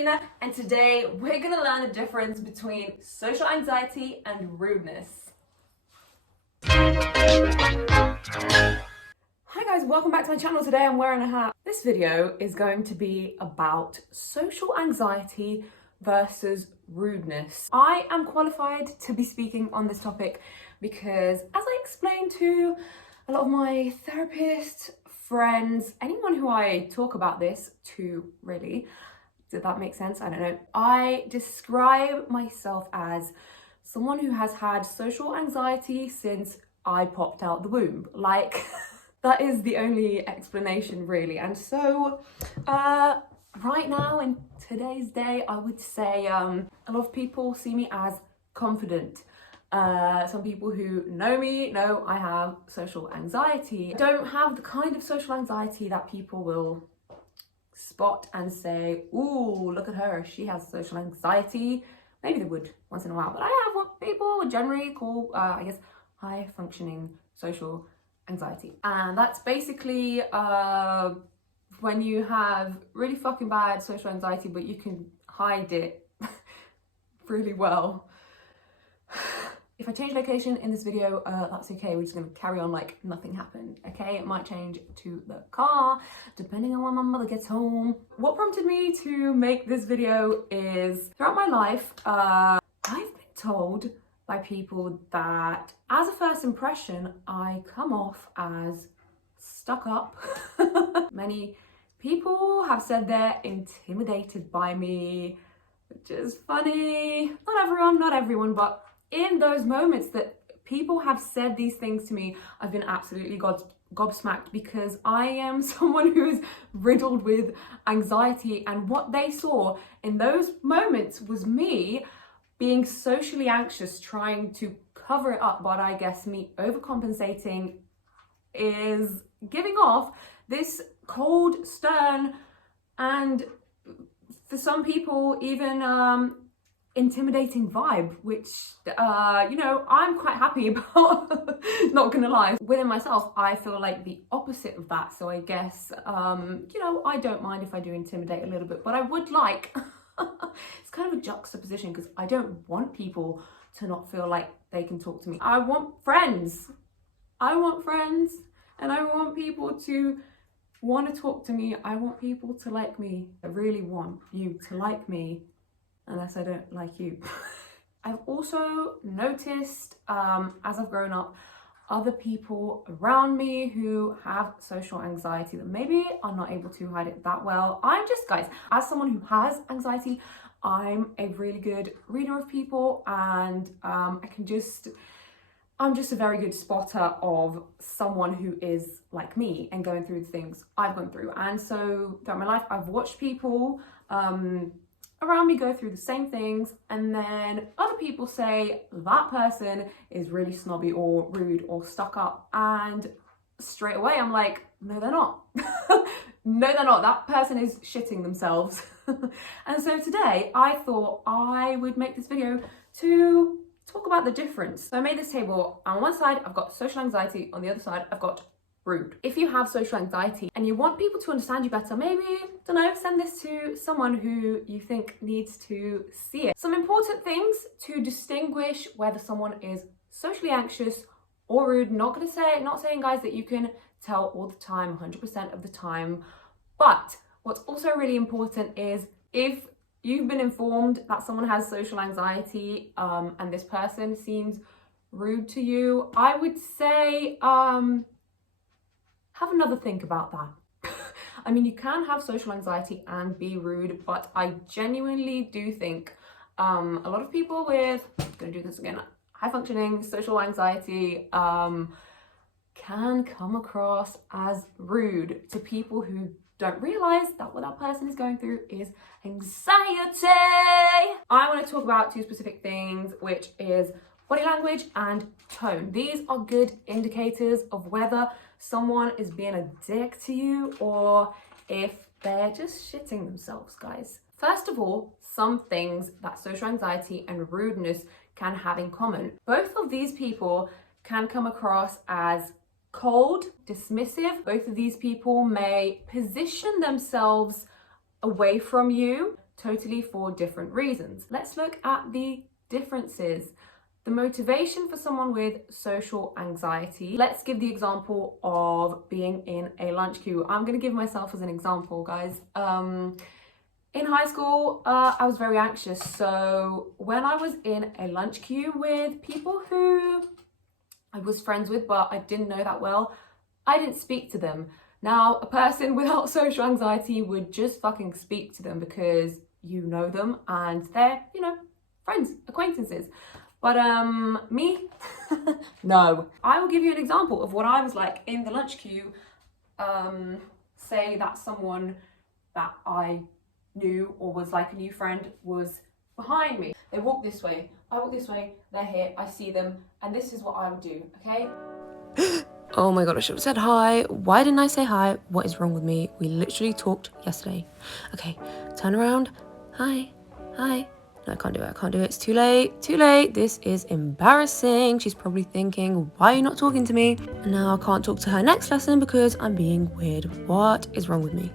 Selena, and today we're going to learn the difference between social anxiety and rudeness. Hi guys, welcome back to my channel. Today I'm wearing a hat. This video is going to be about social anxiety versus rudeness. I am qualified to be speaking on this topic because, as I explained to a lot of my therapists, friends, anyone who I talk about this to, really, did that make sense? I don't know. I describe myself as someone who has had social anxiety since I popped out the womb. Like, that is the only explanation, really. And so, right now, in today's day, I would say a lot of people see me as confident. Some people who know me know I have social anxiety. I don't have the kind of social anxiety that people will spot and say, ooh, look at her, she has social anxiety. Maybe they would once in a while, but I have what people would generally call, I guess, high functioning social anxiety. And that's basically when you have really fucking bad social anxiety, but you can hide it really well. If I change location in this video, that's okay. We're just gonna carry on like nothing happened, okay? It might change to the car, depending on when my mother gets home. What prompted me to make this video is, throughout my life, I've been told by people that as a first impression, I come off as stuck up. Many people have said they're intimidated by me, which is funny. Not everyone, but in those moments that people have said these things to me, I've been absolutely gobsmacked, because I am someone who is riddled with anxiety, and what they saw in those moments was me being socially anxious, trying to cover it up, but I guess me overcompensating is giving off this cold, stern, and for some people even intimidating vibe, which you know, I'm quite happy about. Not gonna lie, within myself I feel like the opposite of that, so I guess you know, I don't mind if I do intimidate a little bit, but I would like it's kind of a juxtaposition, because I don't want people to not feel like they can talk to me. I want friends, and I want people to want to talk to me. I want people to like me. I really want you to like me, unless I don't like you. I've also noticed, as I've grown up, other people around me who have social anxiety that maybe are not able to hide it that well. Guys, as someone who has anxiety, I'm a really good reader of people, and I'm just a very good spotter of someone who is like me and going through the things I've gone through. And so throughout my life, I've watched people around me go through the same things, and then other people say that person is really snobby or rude or stuck up, and straight away I'm like, no they're not. No they're not, that person is shitting themselves. And so today I thought I would make this video to talk about the difference. So I made this table, and on one side I've got social anxiety, on the other side I've got rude. If you have social anxiety and you want people to understand you better, maybe, don't know, send this to someone who you think needs to see it. Some important things to distinguish whether someone is socially anxious or rude. Not saying guys that you can tell all the time, 100% of the time, but what's also really important is, if you've been informed that someone has social anxiety and this person seems rude to you, I would say have another think about that. I mean, you can have social anxiety and be rude, but I genuinely do think a lot of people with, gonna do this again, high functioning social anxiety can come across as rude to people who don't realize that what that person is going through is anxiety. I want to talk about two specific things, which is body language and tone. These are good indicators of whether someone is being a dick to you or if they're just shitting themselves, guys. First of all, some things that social anxiety and rudeness can have in common. Both of these people can come across as cold, dismissive. Both of these people may position themselves away from you totally for different reasons. Let's look at the differences. The motivation for someone with social anxiety. Let's give the example of being in a lunch queue. I'm going to give myself as an example, guys. In high school, I was very anxious. So when I was in a lunch queue with people who I was friends with, but I didn't know that well, I didn't speak to them. Now, a person without social anxiety would just fucking speak to them because you know them and they're, you know, friends, acquaintances. But me, no. I will give you an example of what I was like in the lunch queue. Say that someone that I knew or was like a new friend was behind me. They walk this way, I walk this way, they're here, I see them, and this is what I would do, okay? Oh my god, I should have said hi. Why didn't I say hi? What is wrong with me? We literally talked yesterday. Okay, turn around. Hi. Hi. No, I can't do it. I can't do it. It's too late. Too late. This is embarrassing. She's probably thinking, why are you not talking to me? And now I can't talk to her next lesson because I'm being weird. What is wrong with me?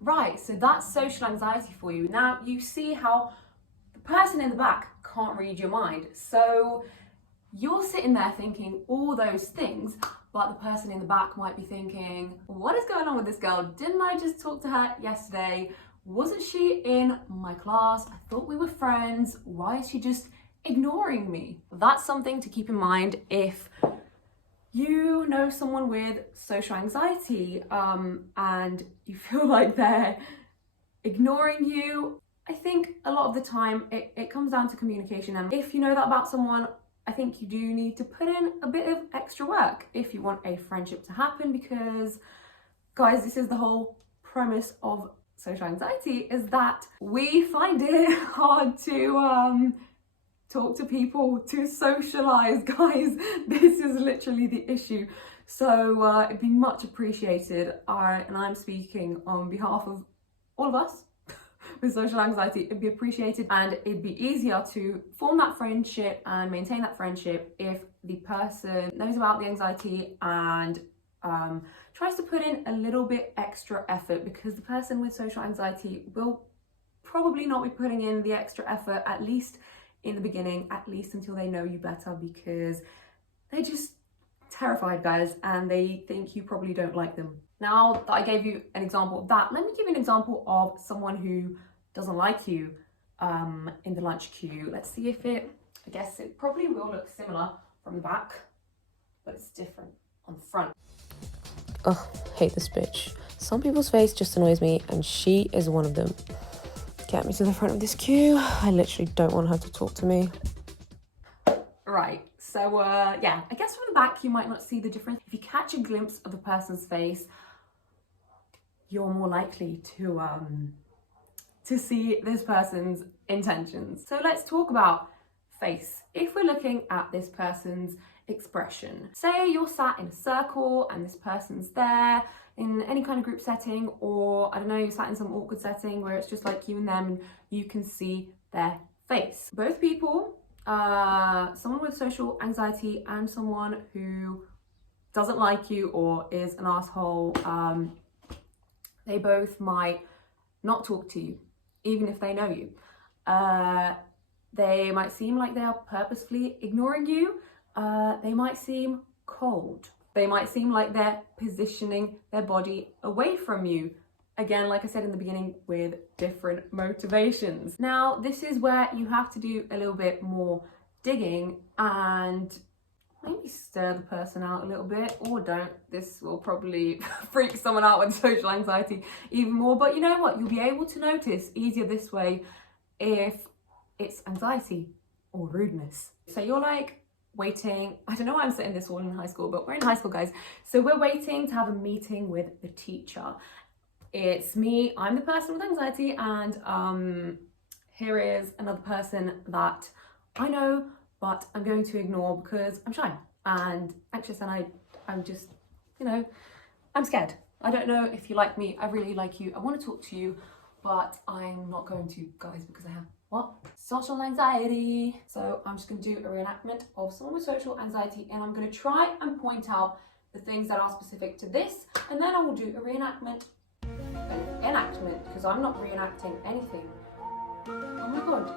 Right, so that's social anxiety for you. Now you see how the person in the back can't read your mind. So you're sitting there thinking all those things, but the person in the back might be thinking, what is going on with this girl? Didn't I just talk to her yesterday? Wasn't she in my class? I thought we were friends. Why is she just ignoring me? That's something to keep in mind if you know someone with social anxiety and you feel like they're ignoring you. I think a lot of the time it comes down to communication, and if you know that about someone, I think you do need to put in a bit of extra work if you want a friendship to happen, because guys, this is the whole premise of social anxiety, is that we find it hard to talk to people, to socialize, guys. This is literally the issue. So it'd be much appreciated, and I'm speaking on behalf of all of us with social anxiety, it'd be appreciated and it'd be easier to form that friendship and maintain that friendship if the person knows about the anxiety and tries to put in a little bit extra effort, because the person with social anxiety will probably not be putting in the extra effort, at least in the beginning, at least until they know you better, because they're just terrified, guys, and they think you probably don't like them. Now that I gave you an example of that, let me give you an example of someone who doesn't like you in the lunch queue. Let's see if I guess it probably will look similar from the back, but it's different on the front. Ugh, hate this bitch. Some people's face just annoys me, and she is one of them. Get me to the front of this queue. I literally don't want her to talk to me. Right, so yeah, I guess from the back you might not see the difference. If you catch a glimpse of the person's face, you're more likely to see this person's intentions. So let's talk about face. If we're looking at this person's expression, say you're sat in a circle and this person's there in any kind of group setting, or I don't know, you're sat in some awkward setting where it's just like you and them and you can see their face. Both people, someone with social anxiety and someone who doesn't like you or is an asshole, they both might not talk to you, even if they know you. They might seem like they are purposefully ignoring you. They might seem cold. They might seem like they're positioning their body away from you. Again, like I said in the beginning, with different motivations. Now, this is where you have to do a little bit more digging and maybe stir the person out a little bit, or don't. This will probably freak someone out with social anxiety even more, but you know what? You'll be able to notice easier this way if it's anxiety or rudeness. So you're like waiting, I don't know why I'm saying this all in high school, but we're in high school, guys. So we're waiting to have a meeting with the teacher. It's me, I'm the person with anxiety, and here is another person that I know, but I'm going to ignore because I'm shy and anxious, and I'm just, you know, I'm scared. I don't know if you like me, I really like you, I want to talk to you, but I'm not going to, guys, because I have social anxiety. So I'm just going to do a reenactment of someone with social anxiety, and I'm going to try and point out the things that are specific to this, and then I will do a reenactment an enactment, because I'm not reenacting anything. Oh my god,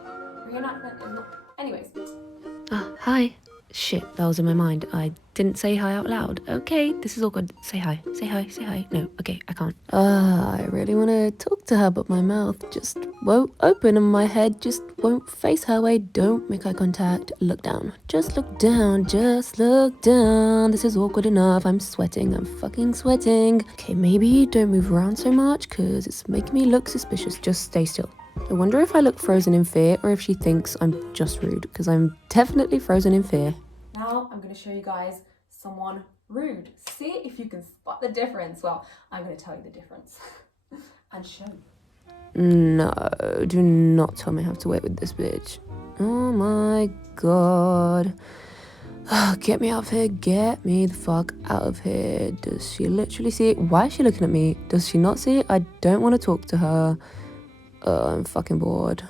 reenactment is not... Anyways. Hi. Shit, that was in my mind. I didn't say hi out loud. Okay, this is awkward. Say hi. Say hi. Say hi. No, okay, I can't. I really want to talk to her, but my mouth just won't open and my head just won't face her way. Don't make eye contact. Look down. Just look down. Just look down. This is awkward enough. I'm sweating. I'm fucking sweating. Okay, maybe don't move around so much because it's making me look suspicious. Just stay still. I wonder if I look frozen in fear or if she thinks I'm just rude, because I'm definitely frozen in fear. Now I'm going to show you guys someone rude. See if you can spot the difference. Well, I'm going to tell you the difference and show you. No, do not tell me I have to wait with this bitch. Oh my god. Get me out of here. Get me the fuck out of here. Does she literally see it? Why is she looking at me? Does she not see it? I don't want to talk to her. I'm fucking bored.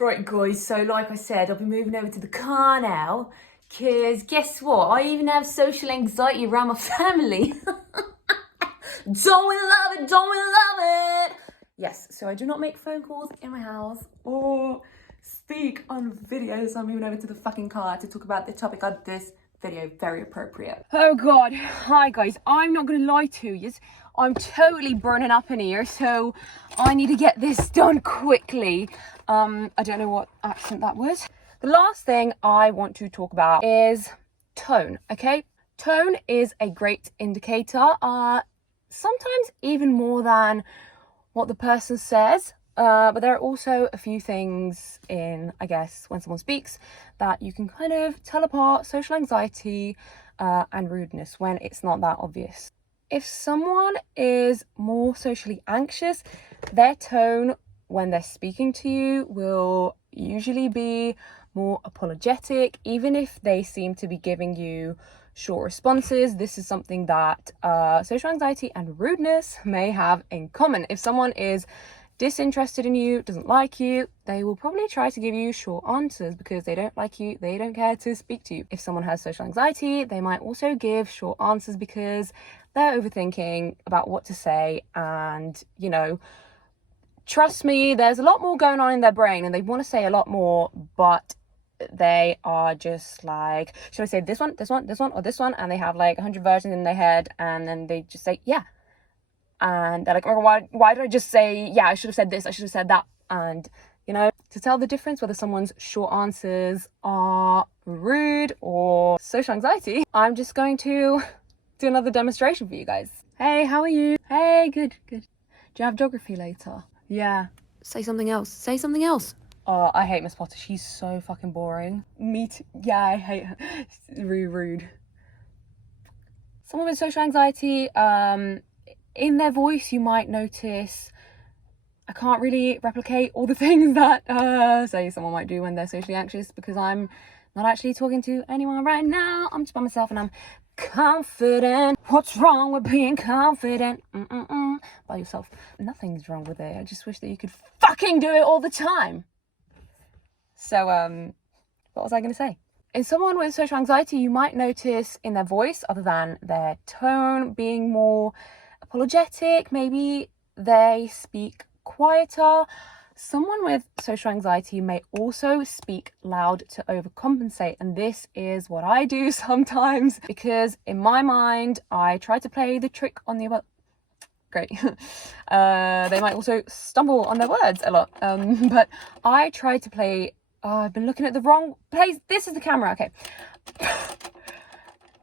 Right guys, so like I said, I'll be moving over to the car now, because guess what? I even have social anxiety around my family. Don't we love it? Don't we love it? Yes, so I do not make phone calls in my house or speak on videos. I'm moving over to the fucking car to talk about the topic of this video. Very appropriate. Oh god, hi guys, I'm not gonna lie to you. I'm totally burning up in here, so I need to get this done quickly. I don't know what accent that was. The last thing I want to talk about is tone, okay? Tone is a great indicator, sometimes even more than what the person says. But there are also a few things in, I guess, when someone speaks that you can kind of tell apart social anxiety and rudeness when it's not that obvious. If someone is more socially anxious, their tone when they're speaking to you will usually be more apologetic, even if they seem to be giving you short responses. This is something that social anxiety and rudeness may have in common. If someone is disinterested in you, doesn't like you, they will probably try to give you short answers because they don't like you, they don't care to speak to you. If someone has social anxiety, they might also give short answers because they're overthinking about what to say, and you know, trust me, there's a lot more going on in their brain and they want to say a lot more, but they are just like, should I say this one, this one, this one, or this one? And they have like 100 versions in their head, and then they just say yeah. And they're like, oh, why did I just say, yeah, I should have said this, I should have said that. And, you know, to tell the difference whether someone's short answers are rude or social anxiety, I'm just going to do another demonstration for you guys. Hey, how are you? Hey, good, good. Do you have geography later? Yeah. Say something else. Say something else. Oh, I hate Miss Potter. She's so fucking boring. Me too. Yeah, I hate her. She's really rude. Someone with social anxiety, in their voice, you might notice, I can't really replicate all the things that, say someone might do when they're socially anxious, because I'm not actually talking to anyone right now. I'm just by myself and I'm confident. What's wrong with being confident? By yourself. Nothing's wrong with it. I just wish that you could fucking do it all the time. So, what was I going to say? In someone with social anxiety, you might notice in their voice, other than their tone being more apologetic, maybe they speak quieter. Someone with social anxiety may also speak loud to overcompensate, and this is what I do sometimes, because in my mind I try to play the trick on the other. Great. They might also stumble on their words a lot, but I try to play. I've been looking at the wrong place. This is the camera. Okay.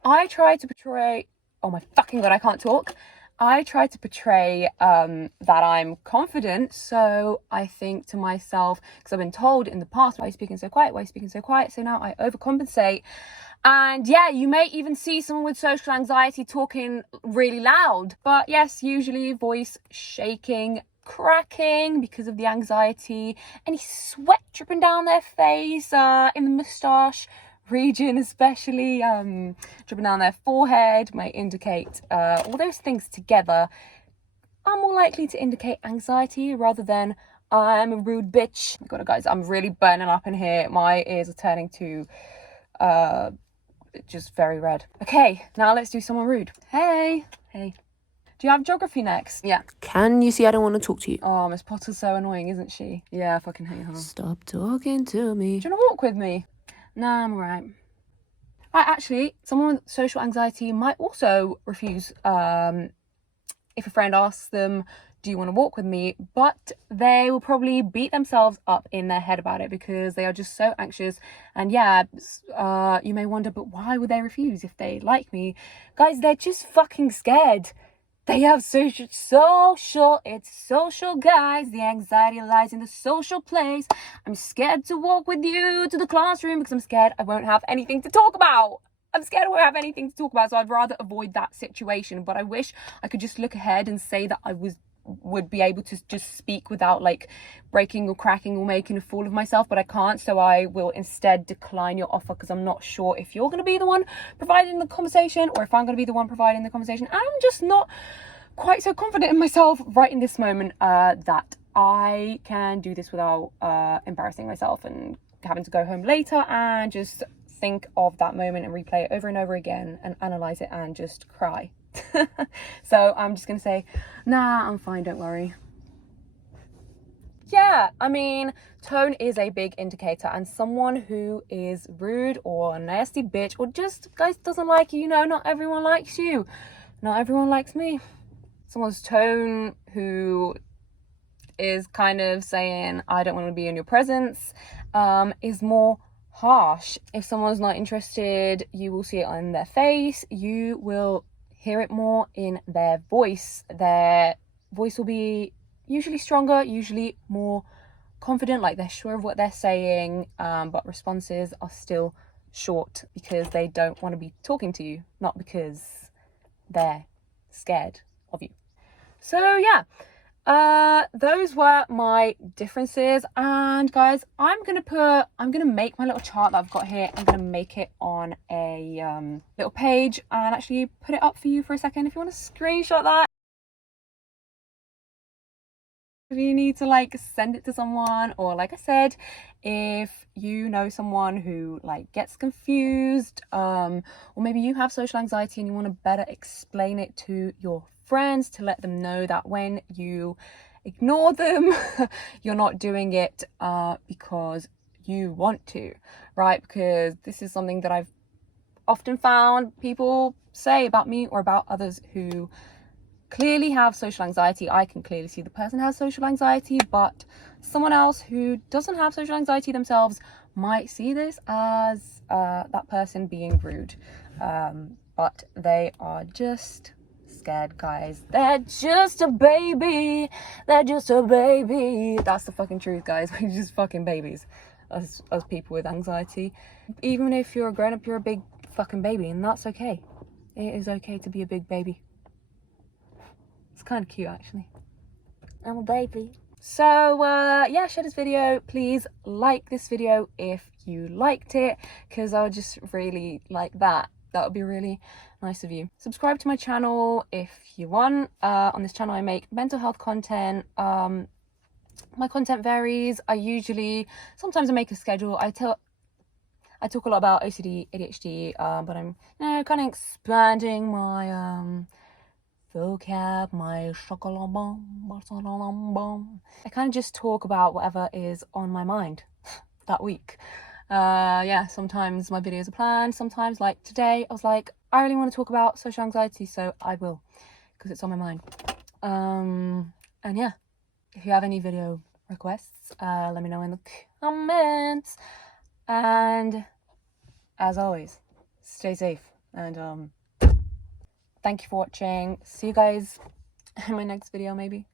I try to portray. Oh my fucking god! I can't talk. I try to portray that I'm confident, so I think to myself, because I've been told in the past, why are you speaking so quiet? Why are you speaking so quiet? So now I overcompensate. And yeah, you may even see someone with social anxiety talking really loud. But yes, usually voice shaking, cracking because of the anxiety, any sweat dripping down their face, in the moustache region especially, dripping down their forehead might indicate, all those things together are more likely to indicate anxiety rather than I'm a rude bitch. Oh my god, guys, I'm really burning up in here. My ears are turning to just very red. Okay, now let's do someone rude. Hey, do Do you have geography next? Yeah. Can you see I don't want to talk to you? Oh, Miss Potter's so annoying, isn't she? Yeah, I fucking hate her. Stop talking to me. Do you want to walk with me? Nah, I'm alright. Actually, someone with social anxiety might also refuse if a friend asks them, do you want to walk with me? But they will probably beat themselves up in their head about it because they are just so anxious. And yeah, you may wonder, but why would they refuse if they like me? Guys, they're just fucking scared. They have it's social, guys. The anxiety lies in the social place. I'm scared to walk with you to the classroom because I'm scared I won't have anything to talk about. I'm scared I won't have anything to talk about, so I'd rather avoid that situation. But I wish I could just look ahead and say that I would be able to just speak without like breaking or cracking or making a fool of myself, but I can't, so I will instead decline your offer because I'm not sure if you're going to be the one providing the conversation or if I'm going to be the one providing the conversation. I'm just not quite so confident in myself right in this moment that I can do this without embarrassing myself and having to go home later and just think of that moment and replay it over and over again and analyze it and just cry. So I'm just gonna say, nah, I'm fine, don't worry. Yeah, I mean, tone is a big indicator, and someone who is rude or a nasty bitch or just, guys, doesn't like you, not everyone likes you. Not everyone likes me. Someone's tone who is kind of saying, I don't want to be in your presence, is more harsh. If someone's not interested, you will see it on their face. You will hear it more in their voice. Their voice will be usually stronger, usually more confident, like they're sure of what they're saying, but responses are still short because they don't want to be talking to you, not because they're scared of you. So yeah, those were my differences, and guys, I'm gonna make my little chart that I've got here. I'm gonna make it on a little page and actually put it up for you for a second if you want to screenshot that. If you need to like send it to someone, or like I said, if you know someone who like gets confused, or maybe you have social anxiety and you want to better explain it to your friends to let them know that when you ignore them, you're not doing it because you want to, right? Because this is something that I've often found people say about me or about others who clearly have social anxiety. I can clearly see the person has social anxiety, but someone else who doesn't have social anxiety themselves might see this as that person being rude, but they are just scared, guys. They're just a baby. They're just a baby. That's the fucking truth, guys. We're just fucking babies, as people with anxiety. Even if you're a grown-up, you're a big fucking baby, and that's okay. It is okay to be a big baby. It's kind of cute, actually. I'm a baby. So yeah, share this video. Please like this video if you liked it, because I would just really like that. That would be really nice of you. Subscribe to my channel if you want. On this channel I make mental health content. My content varies. Sometimes I make a schedule. I talk a lot about OCD, ADHD, but I'm kind of expanding my vocab, my chocolat bomb. I kind of just talk about whatever is on my mind that week. Yeah, sometimes my videos are planned. Sometimes, like today, I was like, I really want to talk about social anxiety, so I will, because it's on my mind. And yeah, if you have any video requests, let me know in the comments. And as always, stay safe, and thank you for watching. See you guys in my next video, maybe.